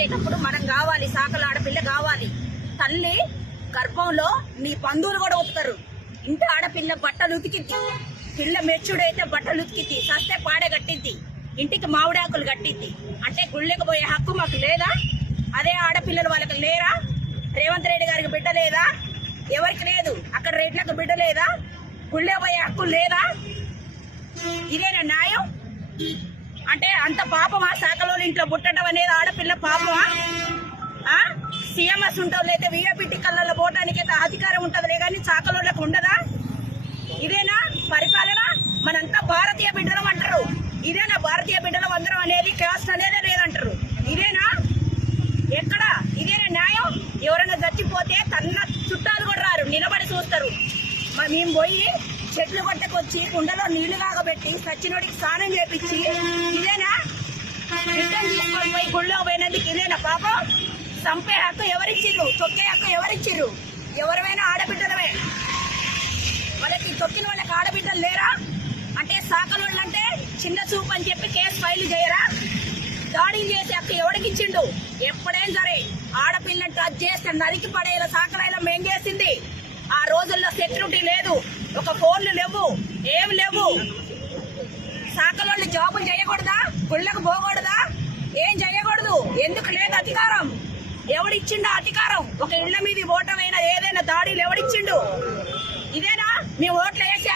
పుట్టేటప్పుడు మనం కావాలి, సాకల ఆడపిల్ల కావాలి. తల్లి గర్భంలో నీ బంధువులు కూడా ఉతుతారు. ఇంటి ఆడపిల్ల బట్టలు ఉతికిద్ది, పిల్ల మెచ్చుడైతే బట్టలు ఉతికిద్ది, సస్తే పాడే కట్టిద్ది, ఇంటికి మామిడాకులు కట్టిద్ది. అంటే గుళ్ళకి పోయే హక్కు మాకు లేదా? అదే ఆడపిల్లలు వాళ్ళకి లేరా? రేవంత్ రెడ్డి గారికి బిడ్డ లేదా? ఎవరికి లేదు? అక్కడ రెడ్లకు బిడ్డ లేదా? గుళ్ళే పోయే హక్కు లేదా? ఇదేనా న్యాయం? అంటే అంత పాపమా సాకలోని ఇంట్లో పుట్టడం అనేది? ఆడపిల్ల పాపమా? సీఎంఎస్ ఉంటుంది అయితే వీఐపీ కళ్ళల్లో పోవడానికి అధికారం ఉంటుందిలే కానీ సాకలోళ్ళకు ఉండదా? ఇదేనా పరిపాలన? మనంతా భారతీయ బిడ్డలం అంటారు. ఇదేనా భారతీయ బిడ్డలం అందరం అనేది? క్యాస్ట్ అనేదే లేదంటారు. ఇదేనా? ఎక్కడ? ఇదేనా న్యాయం? ఎవరైనా చచ్చిపోతే కన్న చుట్టాలు కూడా రారు, నిలబడి చూస్తారు. మేము పోయి చెట్లు కొట్టకొచ్చి కుండలో నీళ్లు కాగబెట్టి సచ్చినోడికి స్నానం చేపించి ఇదేనా? రిటర్న్ తీసుకొని పోయి గుళ్ళో పోయినందుకు ఇదేనా పాపం? చంపే హక్కు ఎవరిచ్చిర్రు? తొక్కే హక్కు ఎవరిచ్చిర్రు? ఎవరైనా ఆడబిడ్డలమే. వాళ్ళకి తొక్కిన వాళ్ళకి ఆడబిడ్డలు లేరా? అంటే సాకలోళ్ళు అంటే చిన్న చూపు అని చెప్పి కేసు ఫైల్ చేయరా? దాడులు చేసే హక్కు ఎవరికిచ్చిండు? ఎప్పుడైనా సరే ఆడపిల్లని టచ్ చేస్తే నరికి పడేలా సాకలైనా మేం చేసింది. ఆ రోజుల్లో సెక్యూరిటీ లేదు, ఒక ఫోన్లు లేవు, ఏం లేవు. సాకలోళ్ళు జాబులు చేయకూడదా? గుళ్ళకు పోకూడదా? ఏం చేయకూడదు? ఎందుకు లేదు అధికారం? ఎవడిచ్చిండు అధికారం? ఒక ఇళ్ల మీద ఓటమైనా ఏదైనా దాడులు ఎవడిచ్చిండు? ఇదేనా మేము ఓట్లు వేసే